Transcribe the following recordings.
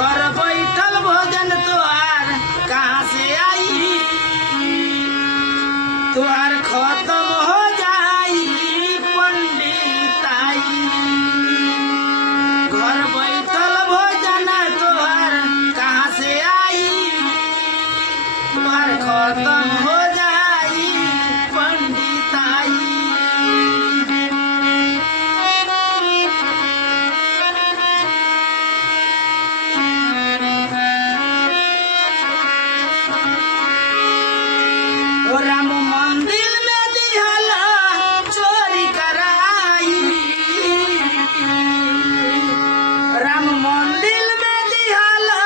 घर बैठल भोजन तोहार कहाँ से आई, तोहार खत्म हो जाई पंडिताई। घर बैठल भोजन तोहार कहाँ से आई, तोहार खत्म हो जाई पंडिताई। राम मंदिर में दिहला चोरी कराई, राम मंदिर में दिहला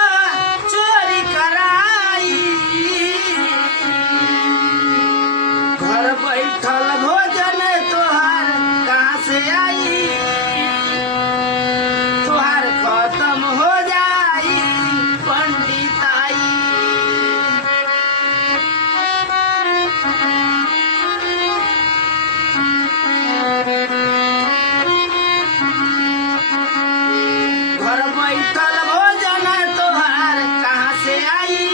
चोरी कराई। घर बैठल भोजन तोहार कहाँ से आई, तोहार खत्म हो जाई पंडिताई। घर बैठल भोजन तोहार कहाँ से आई,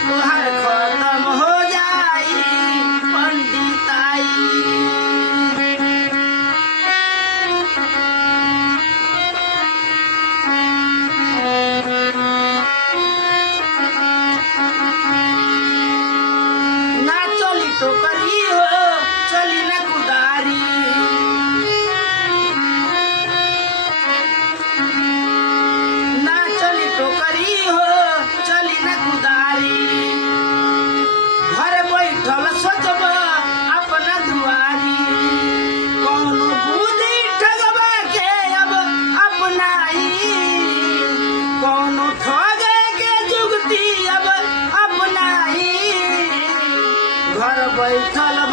तोहार खत्म हो जाई पंडिताई। ना चली टोकरी हो चली ना कुदारी, ना चली टोकरी हो चली ना कुदारी। घर बैठल सोचब अपना दुआरी, कौनो बुद्धि ठगबा के अब अपनाई, कौनो ठगे के जुगती अब अपनाई। घर बैठल